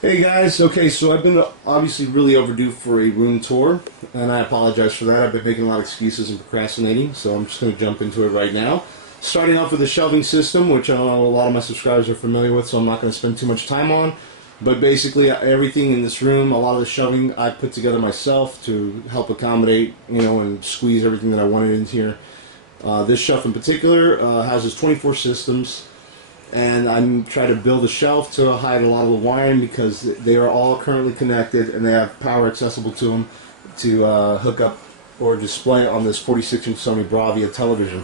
Hey guys, okay, so I've been obviously really overdue for a room tour, and I apologize for that. I've been making a lot of excuses and procrastinating, so I'm just going to jump into it right now. Starting off with the shelving system, which I know a lot of my subscribers are familiar with, so I'm not going to spend too much time on. But basically, everything in this room, a lot of the shelving I put together myself to help accommodate, and squeeze everything that I wanted into here. This shelf in particular houses 24 systems. And I'm trying to build a shelf to hide a lot of the wiring because they are all currently connected and they have power accessible to them to hook up or display on this 46-inch Sony Bravia television.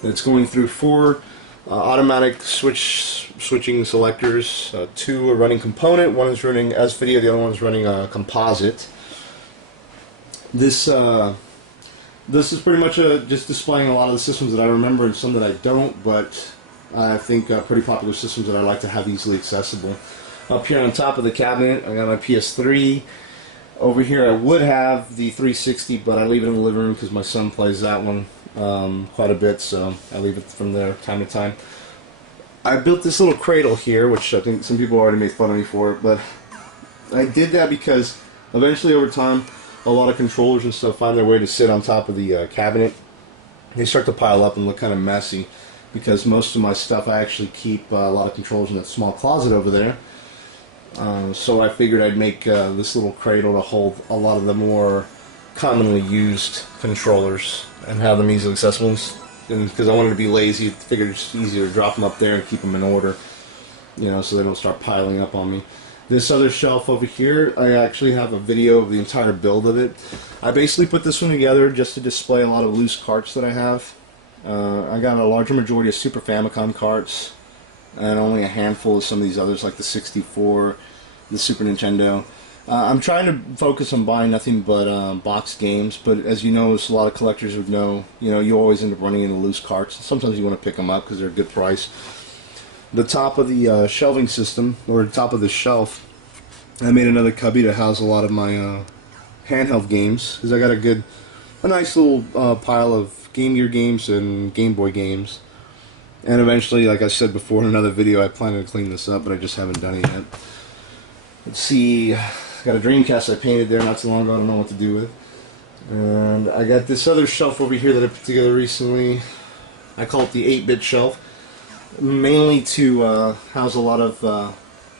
And it's going through four automatic switching selectors. Two are running component, one is running S-Video, the other one is running composite. This is pretty much just displaying a lot of the systems that I remember and some that I don't, but I think pretty popular systems that I like to have easily accessible. Up here on top of the cabinet, I got my PS3. Over here I would have the 360, but I leave it in the living room because my son plays that one quite a bit, so I leave it from there time to time. I built this little cradle here, which I think some people already made fun of me for, but I did that because eventually over time a lot of controllers and stuff find their way to sit on top of the cabinet. They start to pile up and look kind of messy, because most of my stuff I actually keep a lot of controllers in that small closet over there. So I figured I'd make this little cradle to hold a lot of the more commonly used controllers and have them easily accessible. And because I wanted to be lazy, I figured it's easier to drop them up there and keep them in order, so they don't start piling up on me. This other shelf over here, I actually have a video of the entire build of it. I basically put this one together just to display a lot of loose carts that I have. I got a larger majority of Super Famicom carts, and only a handful of some of these others like the 64, the Super Nintendo. I'm trying to focus on buying nothing but boxed games, but as you know, as a lot of collectors would know, you always end up running into loose carts. Sometimes you want to pick them up because they're a good price. The top of the shelving system, or the top of the shelf, I made another cubby to house a lot of my handheld games, because I got a nice little pile of Game Gear games and Game Boy games. And eventually, like I said before in another video, I plan to clean this up, but I just haven't done it yet. Let's see, I got a Dreamcast I painted there not too long ago, I don't know what to do with. And I got this other shelf over here that I put together recently. I call it the 8-bit shelf, mainly to house a lot of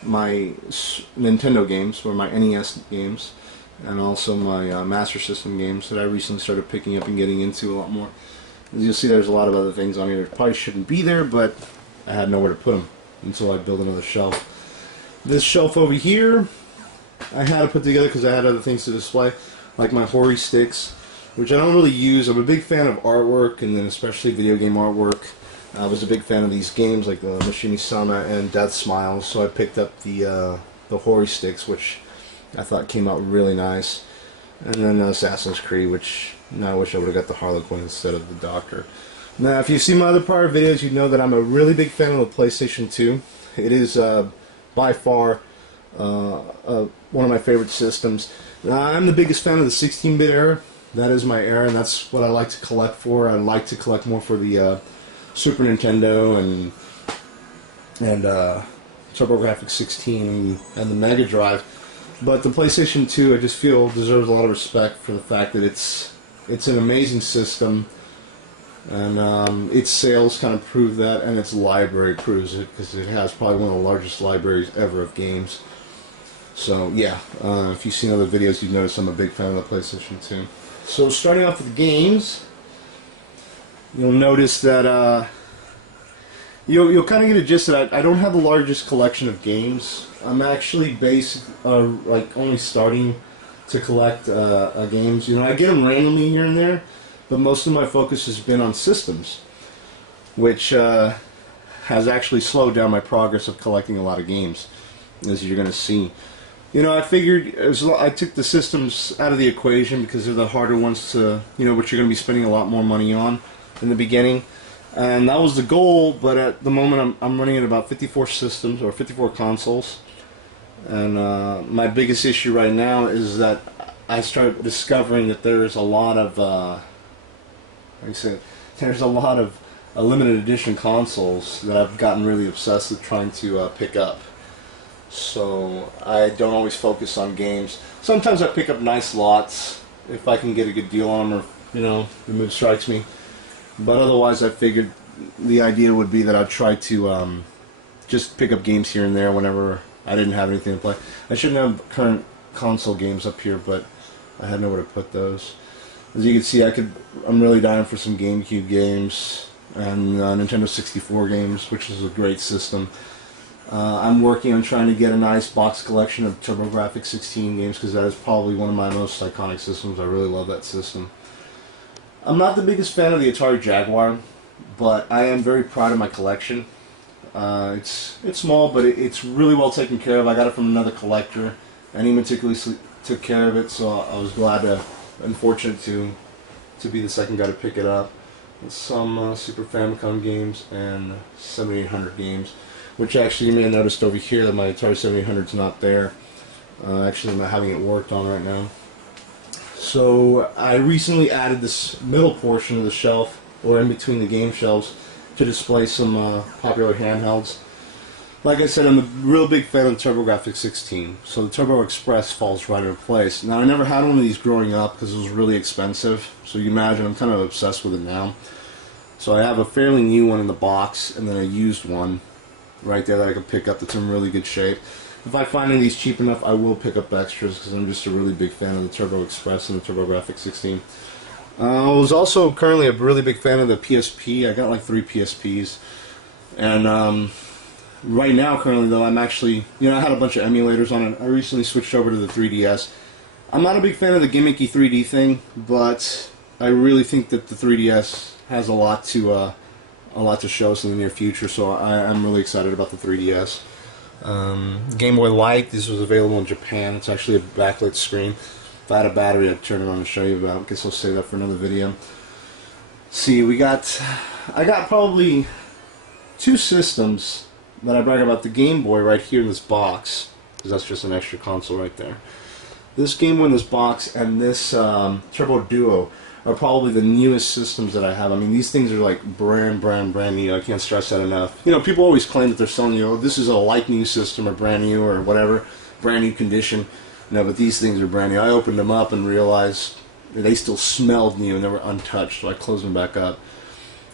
my Nintendo games, or my NES games, and also my Master System games that I recently started picking up and getting into a lot more. As you'll see, there's a lot of other things on here that probably shouldn't be there, but I had nowhere to put them until I built another shelf. This shelf over here, I had to put together because I had other things to display, like my Hori sticks, which I don't really use. I'm a big fan of artwork, and then especially video game artwork. I was a big fan of these games like the Mashimi Sama and Death Smiles, so I picked up the Hori sticks, which I thought came out really nice. And then Assassin's Creed, which I wish I would have got the Harlequin instead of the Doctor. Now, if you've seen my other prior videos, you know that I'm a really big fan of the PlayStation 2. It is by far one of my favorite systems. I'm the biggest fan of the 16-bit era. That is my era, and that's what I like to collect for. I like to collect more for the Super Nintendo and TurboGrafx 16 and the Mega Drive. But the PlayStation 2, I just feel, deserves a lot of respect for the fact that it's an amazing system, and its sales kind of prove that, and its library proves it, because it has probably one of the largest libraries ever of games. So yeah, if you've seen other videos, you've noticed I'm a big fan of the PlayStation 2. So starting off with the games, you'll notice that you'll kind of get a gist that I don't have the largest collection of games. I'm actually like only starting to collect games. I get them randomly here and there, but most of my focus has been on systems, which has actually slowed down my progress of collecting a lot of games, as you're going to see. I figured I took the systems out of the equation because they're the harder ones to, which you're going to be spending a lot more money on in the beginning. And that was the goal, but at the moment I'm running at about 54 systems, or 54 consoles. And my biggest issue right now is that I started discovering that there's a lot of, like I said, there's a lot of limited edition consoles that I've gotten really obsessed with trying to pick up. so I don't always focus on games. Sometimes I pick up nice lots if I can get a good deal on them, or the mood strikes me. But otherwise, I figured the idea would be that I'd try to just pick up games here and there whenever I didn't have anything to play. I shouldn't have current console games up here, but I had nowhere to put those. As you can see, I'm really dying for some GameCube games and Nintendo 64 games, which is a great system. I'm working on trying to get a nice box collection of TurboGrafx 16 games, because that is probably one of my most iconic systems. I really love that system. I'm not the biggest fan of the Atari Jaguar, but I am very proud of my collection. It's small, but it's really well taken care of. I got it from another collector, and he meticulously took care of it, so I was fortunate to be the second guy to pick it up. Some Super Famicom games and 7800 games, which actually you may have noticed over here that my Atari 7800 is not there. Actually, I'm not having it worked on right now. So I recently added this middle portion of the shelf, or in between the game shelves, to display some popular handhelds. Like I said, I'm a real big fan of the TurboGrafx 16, so the Turbo Express falls right into place. Now, I never had one of these growing up because it was really expensive, so you imagine I'm kind of obsessed with it now. So I have a fairly new one in the box, and then a used one right there that I can pick up that's in really good shape. If I find any of these cheap enough, I will pick up extras, because I'm just a really big fan of the Turbo Express and the TurboGrafx 16. I was also currently a really big fan of the PSP. I got like 3 PSPs. And right now, currently though, I'm actually, I had a bunch of emulators on it. I recently switched over to the 3DS. I'm not a big fan of the gimmicky 3D thing, but I really think that the 3DS has a lot to show us in the near future, so I'm really excited about the 3DS. Game Boy Light, this was available in Japan. It's actually a backlit screen. If I had a battery, I'd turn it on and show you, but I guess I'll save that for another video. See, I got probably 2 systems that I brag about. The Game Boy right here in this box, because that's just an extra console right there. This Game Boy in this box and this Turbo Duo are probably the newest systems that I have. I mean, these things are like brand new. I can't stress that enough. People always claim that they're selling this is a like new system or brand new or whatever, brand new condition. No, but these things are brand new. I opened them up and realized that they still smelled new and they were untouched, so I closed them back up.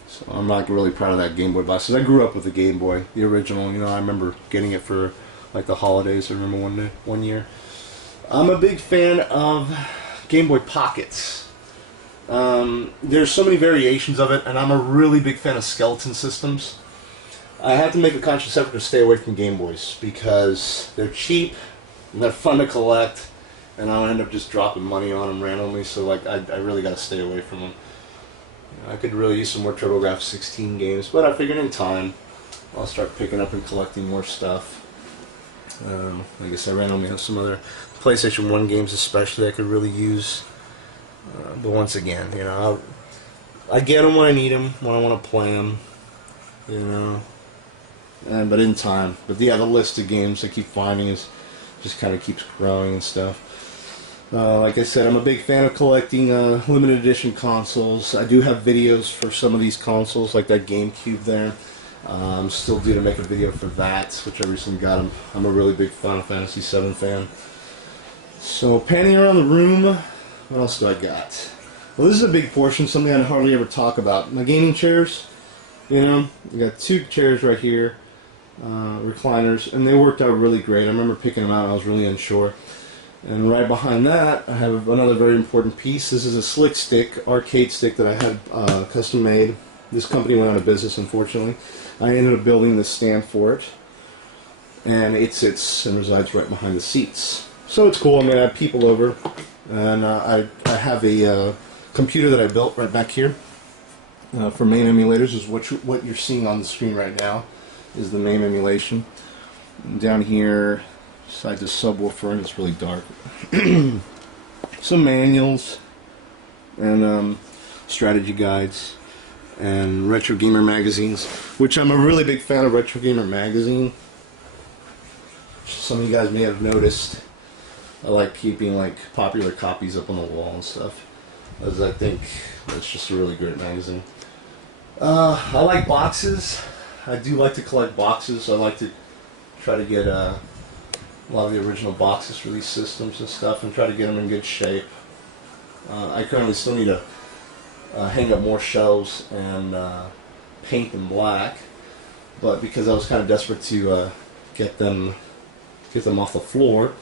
So I'm not really proud of that Game Boy box, because I grew up with the Game Boy, the original. I remember getting it for like the holidays. I remember one year. I'm a big fan of Game Boy Pockets. There's so many variations of it, and I'm a really big fan of skeleton systems. I have to make a conscious effort to stay away from Game Boys, because they're cheap, and they're fun to collect, and I'll end up just dropping money on them randomly, so I really got to stay away from them. I could really use some more TurboGrafx 16 games, but I figured in time I'll start picking up and collecting more stuff. I guess I randomly have some other PlayStation 1 games especially I could really use. But once again, I get them when I need them, when I want to play them, but in time. But yeah, the list of games I keep finding just kind of keeps growing and stuff. Like I said, I'm a big fan of collecting limited edition consoles. I do have videos for some of these consoles, like that GameCube there. I'm still due to make a video for that, which I recently got. I'm a really big Final Fantasy VII fan. So, panning around the room, what else do I got? Well, this is a big portion, something I hardly ever talk about. My gaming chairs, I got 2 chairs right here, recliners, and they worked out really great. I remember picking them out, I was really unsure. And right behind that, I have another very important piece. This is a slick stick, arcade stick that I had custom made. This company went out of business, unfortunately. I ended up building this stand for it, and it sits and resides right behind the seats. So it's cool. I have people over, and I have a computer that I built right back here for main emulators. Is what you're seeing on the screen right now is the main emulation. And down here, beside the subwoofer, and it's really dark. Some manuals and strategy guides and Retro Gamer magazines, which I'm a really big fan of. Retro Gamer magazine. Some of you guys may have noticed. I like keeping popular copies up on the wall and stuff, as I think it's just a really great magazine. I like boxes. I do like to collect boxes. I like to try to get a lot of the original boxes for these systems and stuff and try to get them in good shape. I currently still need to hang up more shelves and paint them black, but because I was kind of desperate to get them off the floor,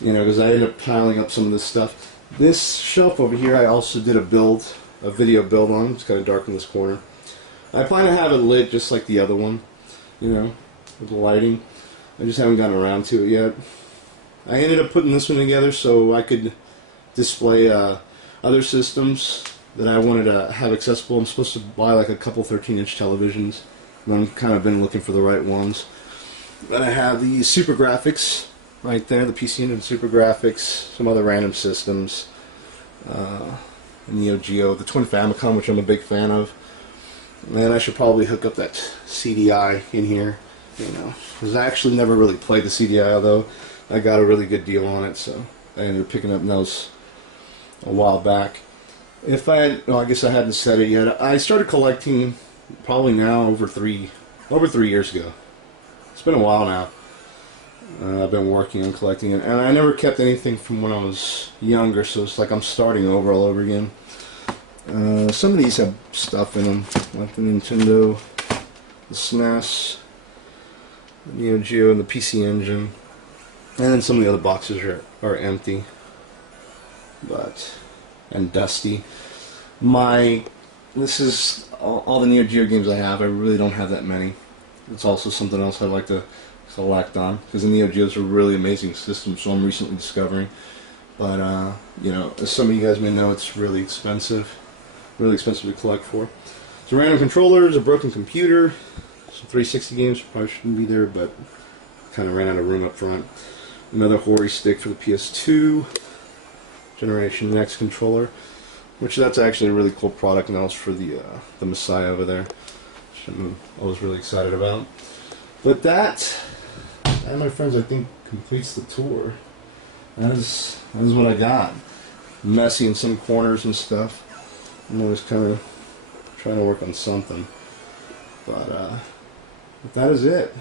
you know, because I ended up piling up some of this stuff. This shelf over here I also did a video build on. It's kind of dark in this corner. I plan to have it lit just like the other one, you know, with the lighting. I just haven't gotten around to it yet. I ended up putting this one together so I could display other systems that I wanted to have accessible. I'm supposed to buy like a couple 13-inch televisions, and I've kind of been looking for the right ones. Then I have the Super Graphics right there, the PC Engine Super Graphics, some other random systems, Neo Geo, the Twin Famicom, which I'm a big fan of. And I should probably hook up that CDI in here, you know, because I actually never really played the CDI, although I got a really good deal on it, so I ended up picking up those a while back. If I had, well, I guess I hadn't said it yet. I started collecting probably now over three years ago. It's been a while now. I've been working on collecting it, and I never kept anything from when I was younger, so it's like I'm starting over all over again. Some of these have stuff in them, like the Nintendo, the SNES, the Neo Geo, and the PC Engine, and then some of the other boxes are empty, and dusty. This is all the Neo Geo games I have. I really don't have that many. It's also something else I'd like to select on, because the Neo Geos are really amazing systems, so I'm recently discovering. But you know, as some of you guys may know, it's really expensive to collect for. So random controllers, a broken computer, some 360 games probably shouldn't be there, but kind of ran out of room up front. Another Hori stick for the PS2, Generation Next controller, which that's actually a really cool product, and that was for the Messiah over there, which I'm always really excited about. But that, my friends, I think completes the tour. That is what I got. Messy in some corners and stuff. I'm always kind of trying to work on something. But that is it.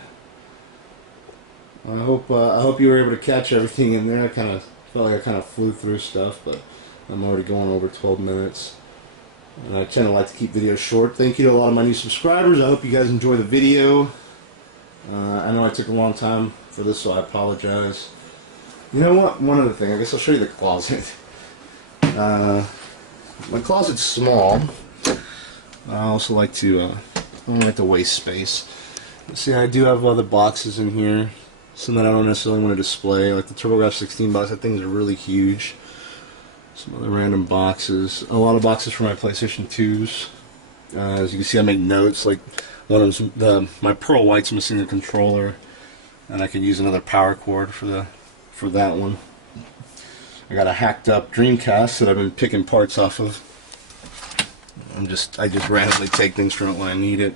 I hope you were able to catch everything in there. I kind of felt like I kind of flew through stuff, but I'm already going over 12 minutes. And I tend to like to keep videos short. Thank you to a lot of my new subscribers. I hope you guys enjoy the video. I know I took a long time for this, so I apologize. You know what? One other thing. I guess I'll show you the closet. My closet's small. I also like to I don't like to waste space. See, I do have other boxes in here, some that I don't necessarily want to display, like the TurboGrafx 16 box. That thing's really huge. Some other random boxes. A lot of boxes for my PlayStation 2s. As you can see, I make notes. Like one of them, my Pearl White's missing a controller, and I could use another power cord for that one. I got a hacked up Dreamcast that I've been picking parts off of. I just randomly take things from it when I need it.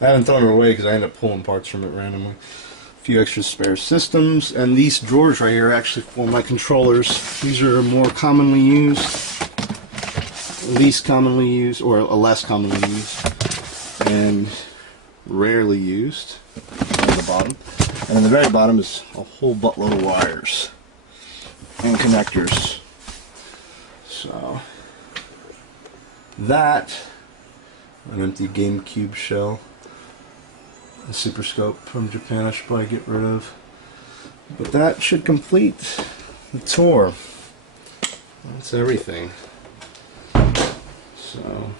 I haven't thrown it away because I end up pulling parts from it randomly. A few extra spare systems, and these drawers right here are actually for my controllers. These are more commonly used, least commonly used, or less commonly used, and rarely used on the bottom. And on the very bottom is a whole buttload of wires and connectors. So that, an empty GameCube shell, a Super Scope from Japan I should probably get rid of. But that should complete the tour. That's everything. So,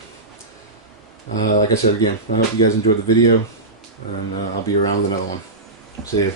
like I said again, I hope you guys enjoyed the video, and I'll be around with another one. See you.